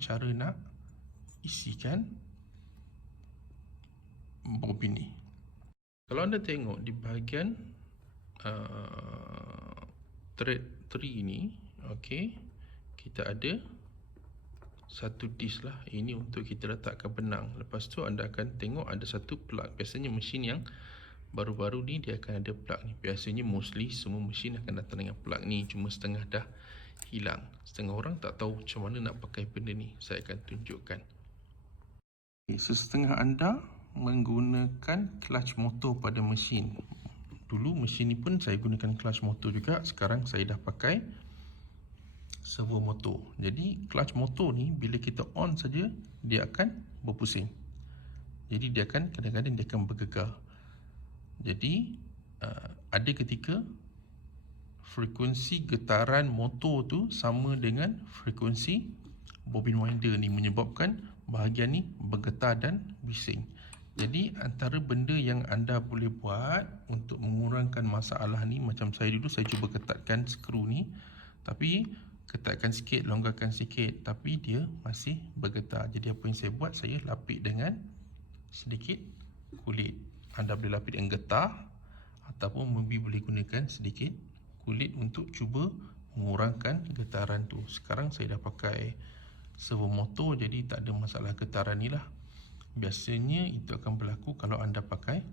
cara nak isikan bobin ni. Kalau anda tengok di bahagian thread 3 ni, okey, kita ada satu disk lah. Ini untuk kita letakkan benang. Lepas tu anda akan tengok ada satu plug. Biasanya mesin yang baru-baru ni dia akan ada plug ni. Biasanya mostly semua mesin akan datang dengan plug ni. Cuma setengah dah hilang. Setengah orang tak tahu macam mana nak pakai benda ni. Saya akan tunjukkan. Sesetengah anda menggunakan clutch motor pada mesin. Dulu mesin ni pun saya gunakan clutch motor juga. Sekarang saya dah pakai servo motor. Jadi clutch motor ni bila kita on saja dia akan berpusing. Jadi dia akan kadang-kadang dia akan bergegar. Jadi ada ketika frekuensi getaran motor tu sama dengan frekuensi bobin winder ni, menyebabkan bahagian ni bergetar dan bising. Jadi antara benda yang anda boleh buat untuk mengurangkan masalah ni, macam saya dulu saya cuba ketatkan skru ni, tapi ketatkan sikit, longgarkan sikit, tapi dia masih bergetar. Jadi apa yang saya buat, saya lapik dengan sedikit kulit. Anda boleh lapik dengan getah ataupun boleh gunakan sedikit kulit untuk cuba mengurangkan getaran tu. Sekarang saya dah pakai servo motor, jadi tak ada masalah getaran ni lah. Biasanya itu akan berlaku kalau anda pakai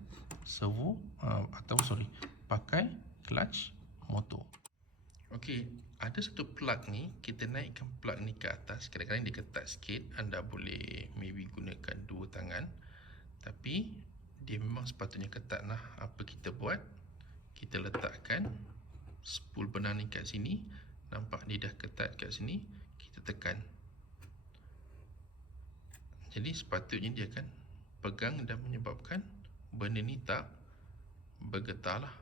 pakai clutch motor. Okey, ada satu plug ni, kita naikkan plug ni ke atas. Kadang-kadang dia ketat sikit, anda boleh maybe gunakan dua tangan. Tapi dia memang sepatutnya ketat lah. Apa kita buat? Kita letakkan spool benang ni kat sini. Nampak dia dah ketat kat sini. Kita tekan. Jadi sepatutnya dia akan pegang dan menyebabkan benda ni tak bergetar lah.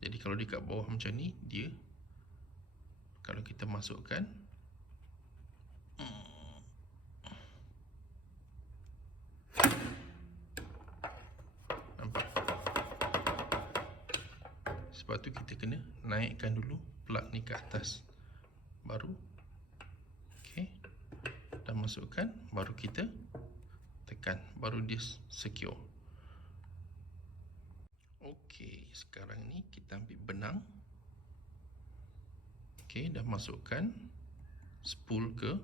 Jadi kalau dia kat bawah macam ni, dia kalau kita masukkan, nampak? Sebab tu kita kena naikkan dulu plug ni ke atas. Baru okey, dah masukkan, baru kita tekan, baru dia secure. Okey, sekarang ni kita ambil benang. Okey, dah masukkan spool ke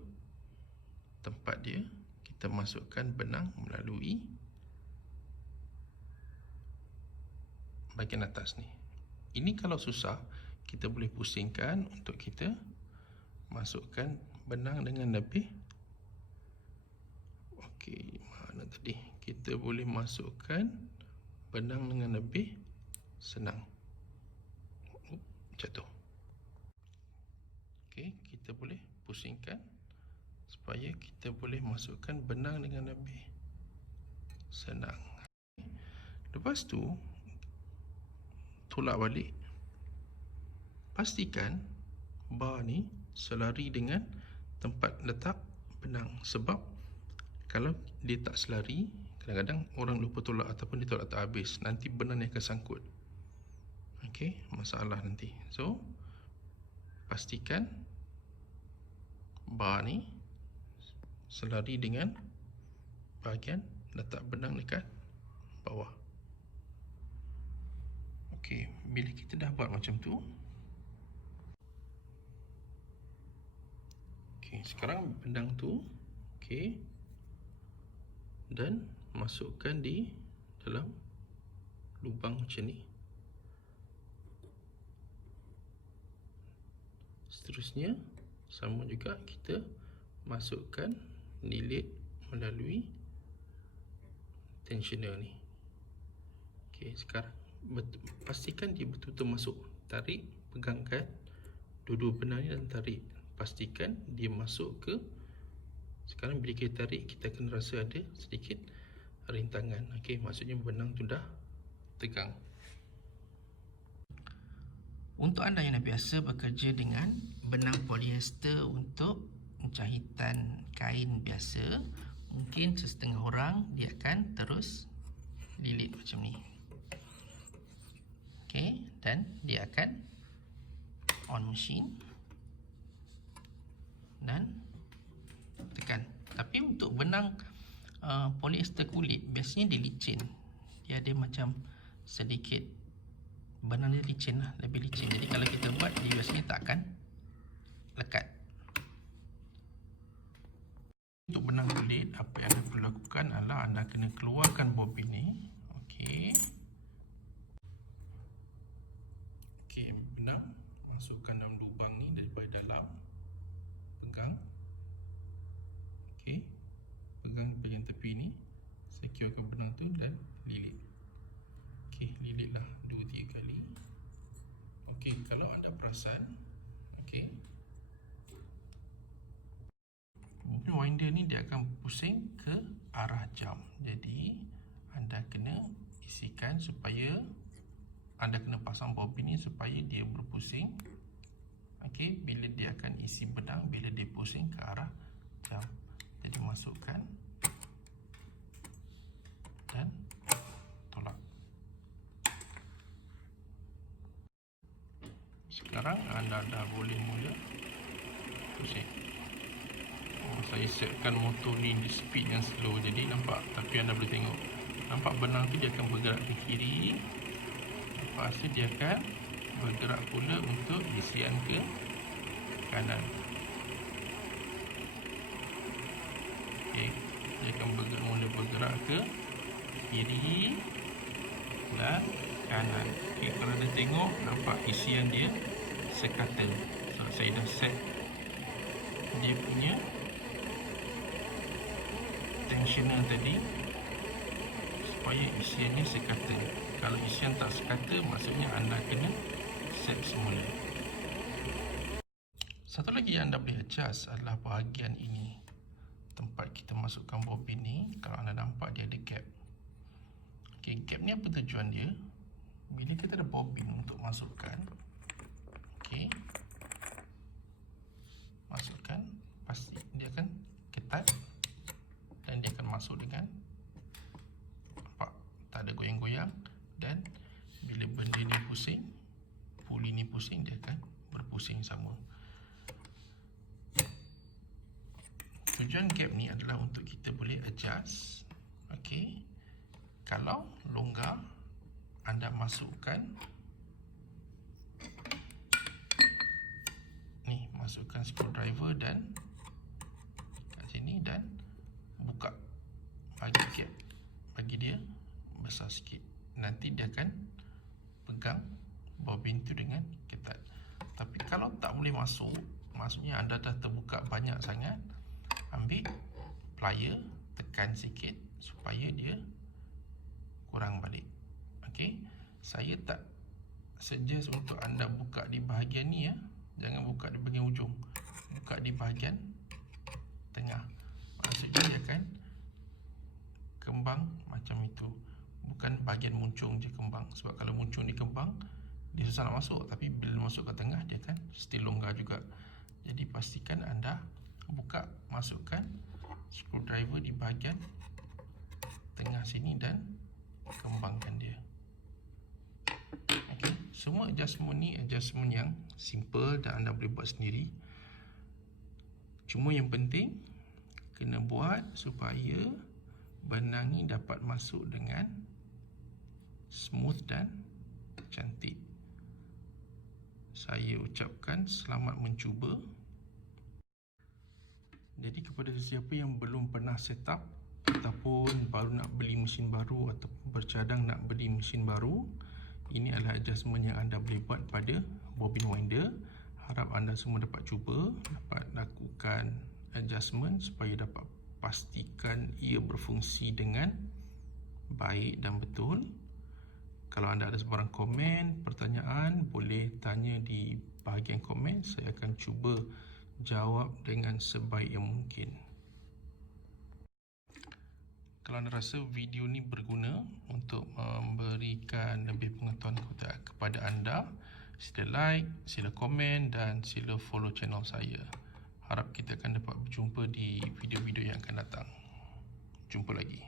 tempat dia. Kita masukkan benang melalui bahagian atas ni. Ini kalau susah, kita boleh pusingkan untuk kita masukkan benang dengan lebih. Okey, mana tadi? Kita boleh masukkan benang dengan lebih senang. Jatuh. Okey, kita boleh pusingkan supaya kita boleh masukkan benang dengan lebih senang. Lepas tu tolak balik. Pastikan bar ni selari dengan tempat letak benang. Sebab kalau dia tak selari, kadang-kadang orang lupa tolak ataupun dia tolak tak habis, nanti benang ni akan sangkut. Okey, masalah nanti. So pastikan bar ni selari dengan bahagian letak benang dekat bawah. Okey, bila kita dah buat macam tu, okey, sekarang benang tu, okey, dan masukkan di dalam lubang macam ni. Seterusnya sama juga, kita masukkan lilit melalui tensioner ni. Okey, sekarang pastikan dia betul-betul masuk. Tarik, pegangkan dua-dua benang ni dan tarik. Pastikan dia masuk ke. Sekarang bila kita tarik, kita akan rasa ada sedikit rintangan. Okey, maksudnya benang tu dah tegang. Untuk anda yang dah biasa bekerja dengan benang polyester untuk jahitan kain biasa, mungkin setengah orang dia akan terus lilit macam ni. Okey, dan dia akan on mesin dan tekan. Tapi untuk benang polyester kulit biasanya dia licin. Dia ada macam sedikit benang dia licin lah, lebih licin. Jadi kalau kita buat, dia biasanya tak akan lekat. Untuk benang kulit, apa yang anda perlu lakukan adalah anda kena keluarkan bobin ni. Okey. Okey, benang masukkan dalam lubang ni daripada dalam. Pegang. Okey. Pegang bahagian tepi ni. Securekan benang tu dan lilit. Okey, lilitlah 2-3 kali. Okey, kalau anda perasan, okey, bobin winder ni dia akan pusing ke arah jam. Jadi anda kena isikan supaya anda kena pasang bobin ni supaya dia berpusing. Okey, bila dia akan isi benang bila dia pusing ke arah jam. Jadi masukkan dan tolak. Sekarang anda dah boleh mula pusing. Saya setkan motor ni di speed yang slow, jadi nampak, tapi anda boleh tengok, nampak benang tu dia akan bergerak ke kiri, lepas tu dia akan bergerak pula untuk isian ke kanan. Okey, dia akan mula bergerak ke kiri dan kanan. Okey, kalau anda tengok, nampak isian dia sekata. So, saya dah set dia punya tensioner tadi supaya isiannya sekata. Kalau isian tak sekata, maksudnya anda kena set semula. Satu lagi yang anda boleh adjust adalah bahagian ini, tempat kita masukkan bobin ni. Kalau anda nampak dia ada gap. Okey, gap ni apa tujuan dia? Bila kita ada bobin untuk masukkan, okey, masukkan, pasti dia akan ketat dan dia akan masuk dengan, nampak, tak ada goyang-goyang. Dan bila benda ni pusing, puli ni pusing, dia akan berpusing sama. Tujuan gap ni adalah untuk kita boleh adjust. Okey, kalau longgar, anda masukkan ni, masukkan screwdriver dan kat sini dan buka, bagi gap, bagi dia besar sikit. Nanti dia akan pegang bobin tu dengan ketat. Tapi kalau tak boleh masuk, maksudnya anda dah terbuka banyak sangat, ambil plier, tekan sikit supaya dia kurang balik. Okey, saya tak suggest untuk anda buka di bahagian ni ya. Jangan buka di bahagian ujung, buka di bahagian tengah. Maksudnya dia akan kembang macam itu, bukan bahagian muncung je kembang. Sebab kalau muncung ni kembang, dia susah nak masuk. Tapi bila masuk ke tengah, dia akan still longgar juga. Jadi pastikan anda buka, masukkan screwdriver di bahagian tengah sini dan kembangkan dia. Okay. Semua adjustment ni adjustment yang simple dan anda boleh buat sendiri. Cuma yang penting kena buat supaya benang ni dapat masuk dengan smooth dan cantik. Saya ucapkan selamat mencuba. Jadi kepada sesiapa yang belum pernah set up ataupun baru nak beli mesin baru atau bercadang nak beli mesin baru, ini adalah adjustment yang anda boleh buat pada bobin winder. Harap anda semua dapat cuba, dapat lakukan adjustment supaya dapat pastikan ia berfungsi dengan baik dan betul. Kalau anda ada sebarang komen, pertanyaan, boleh tanya di bahagian komen. Saya akan cuba jawab dengan sebaik yang mungkin. Kalau anda rasa video ni berguna untuk memberikan lebih pengetahuan kepada anda, sila like, sila komen dan sila follow channel saya. Harap kita akan dapat berjumpa di video-video yang akan datang. Jumpa lagi.